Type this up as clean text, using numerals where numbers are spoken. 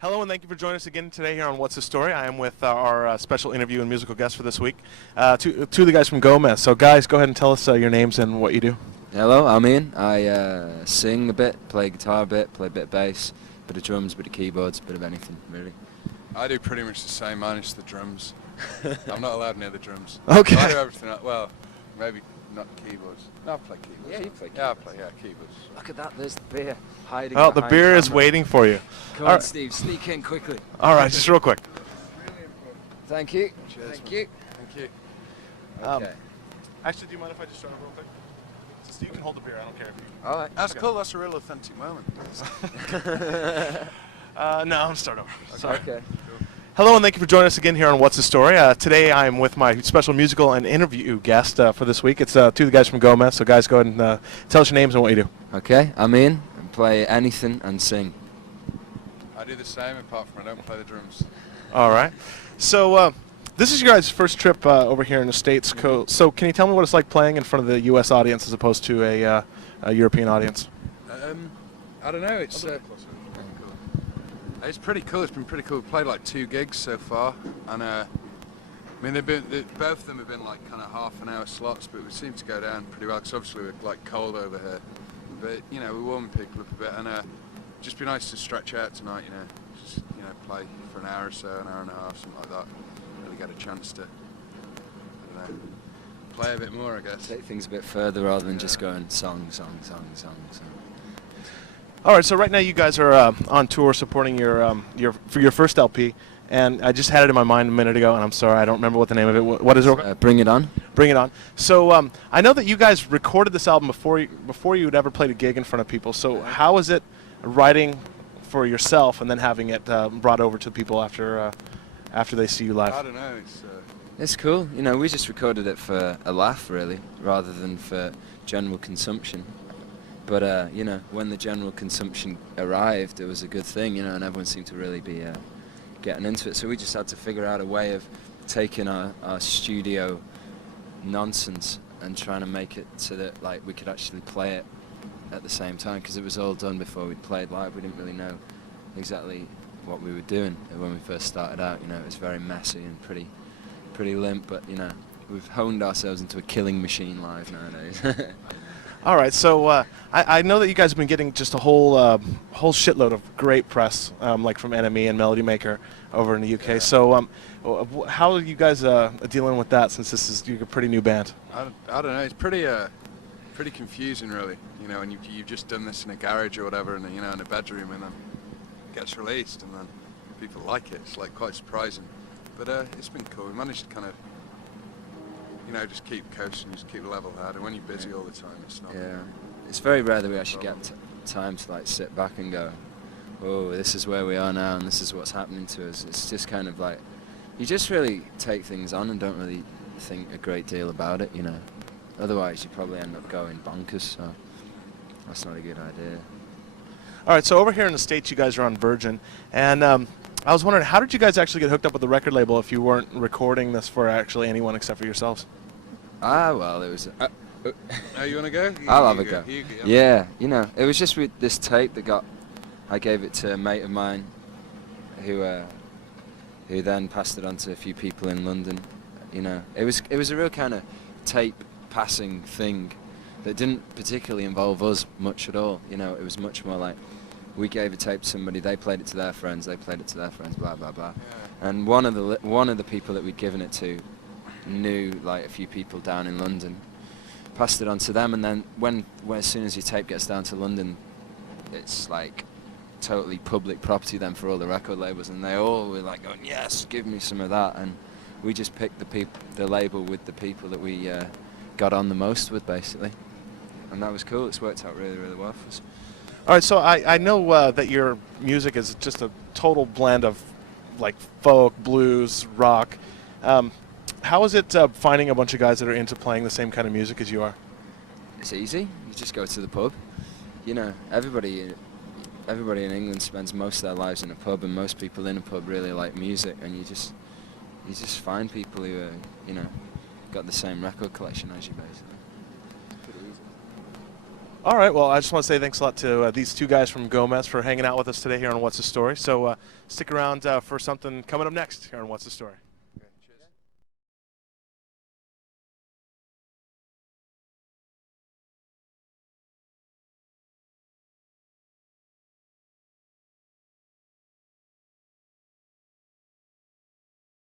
Hello, and thank you for joining us again today here on What's the Story. I am with our special interview and musical guest for this week, two of the guys from Gomez. So, guys, go ahead and tell us your names and what you do. Hello, I'm Ian. I sing a bit, play guitar a bit, play a bit of bass, bit of drums, bit of keyboards, bit of anything, really. I do pretty much the same, minus the drums. I'm not allowed near the drums. Okay. I do everything, well, maybe not keyboards. No, I play keyboards. Yeah, you play Yeah, I keyboards. play, keyboards. Look at that, there's the beer hiding Oh, the behind beer is camera. waiting for you. Come All on, right. Steve, sneak in quickly. All right, just real quick. Thank you. Cheers, Thank man. you. Thank you. Okay. Actually, do you mind if I just start real quick? So you can hold the beer. I don't care if you. All right. That's cool, that's a real authentic moment. No, I'm starting over. Sorry. Okay. Hello, and thank you for joining us again here on What's the Story. Today I am with my special musical and interview guest for this week. It's two of the guys from Gomez. So, guys, go ahead and tell us your names and what you do. Okay, I'm Ian. I play anything and sing. I do the same, apart from I don't play the drums. All right. So, this is your guys' first trip over here in the States. So, can you tell me what it's like playing in front of the U.S. audience as opposed to a European audience? I don't know, it's pretty cool. It's been pretty cool. We've played like 2 gigs so far, and I mean both of them have been like kind of half an hour slots, but we seem to go down pretty well because obviously we're like cold over here. But you know, we're warming people up a bit, and just be nice to stretch out tonight. You know, just play for an hour or so, an hour and a half, something like that. Really get a chance to, I don't know, play a bit more, I guess. Take things a bit further rather than just going song, song, song, song, song. All right. So right now you guys are on tour supporting for your first LP, and I just had it in my mind a minute ago, and I'm sorry I don't remember what the name of it. What is it? Bring It On. Bring It On. So I know that you guys recorded this album before you had ever played a gig in front of people. So how is it writing for yourself and then having it brought over to people after they see you live? I don't know. It's cool. You know, we just recorded it for a laugh, really, rather than for general consumption. But, you know, when the general consumption arrived, it was a good thing, you know, and everyone seemed to really be getting into it. So we just had to figure out a way of taking our studio nonsense and trying to make it so that, like, we could actually play it at the same time, because it was all done before we played live. We didn't really know exactly what we were doing when we first started out. You know, it was very messy and pretty limp, but, you know, we've honed ourselves into a killing machine live nowadays. All right, so I know that you guys have been getting just a whole shitload of great press, like from NME and Melody Maker over in the UK. Yeah. So how are you guys dealing with that, since this is a pretty new band? I don't know. It's pretty confusing, really. You know, and you've just done this in a garage or whatever, and in a bedroom, and then it gets released, and then people like it. It's like quite surprising, but it's been cool. We managed to kind of, just keep coasting, just keep level head, and when you're busy all the time, it's not. Yeah, it's very rare that we actually get time to like sit back and go, oh, this is where we are now, and this is what's happening to us. It's just kind of like, you just really take things on and don't really think a great deal about it, you know. Otherwise, you probably end up going bonkers, so that's not a good idea. All right, so over here in the States, you guys are on Virgin, and I was wondering, how did you guys actually get hooked up with the record label if you weren't recording this for actually anyone except for yourselves? Well, it was... Oh, you want to go? I'll have a go. Yeah, you know, it was just with this tape that I gave it to a mate of mine who then passed it on to a few people in London. You know, it was a real kind of tape passing thing that didn't particularly involve us much at all. You know, it was much more like we gave a tape to somebody, they played it to their friends, they played it to their friends, blah blah blah. Yeah. And one of the people that we'd given it to knew like a few people down in London, passed it on to them, and then when as soon as your tape gets down to London, it's like totally public property then for all the record labels, and they all were like going, yes, give me some of that, and we just picked the label with the people that we got on the most with, basically, and that was cool. It's worked out really, really well for us. All right, so I know that your music is just a total blend of like folk, blues, rock. How is it finding a bunch of guys that are into playing the same kind of music as you are? It's easy. You just go to the pub. You know, everybody in England spends most of their lives in a pub, and most people in a pub really like music, and you just find people who are, got the same record collection as you, basically. Pretty easy. All right, well, I just want to say thanks a lot to these two guys from Gomez for hanging out with us today here on What's the Story. So stick around for something coming up next here on What's the Story.